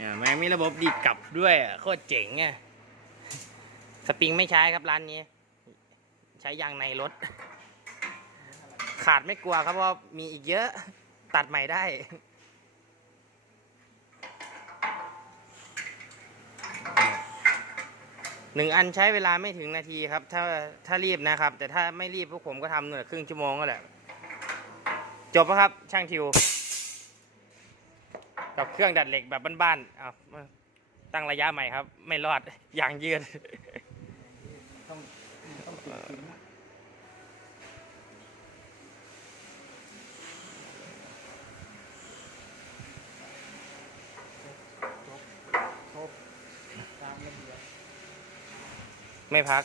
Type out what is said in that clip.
เนี่ยแม่งมีระบบดีดกลับด้วยอะโคตรเจ๋งอะสปริงไม่ใช้ครับร้านนี้ ใช้ยางในรถ ขาดไม่กลัวครับเพราะมีอีกเยอะตัดใหม่ได้หนึ่งอันใช้เวลาไม่ถึงนาทีครับ ถ้าถ้ารีบนะครับ แต่ถ้าไม่รีบพวกผมก็ทำหน่วยครึ่งชั่วโมงก็แหละ จบแล้วครับ ช่างทิว กับเครื่องดัดเหล็กแบบบ้านๆเอามาตั้งระยะใหม่ครับ ไม่รอดยางยืดต้องต้องติดถึงครบตามระเบียบไม่พัก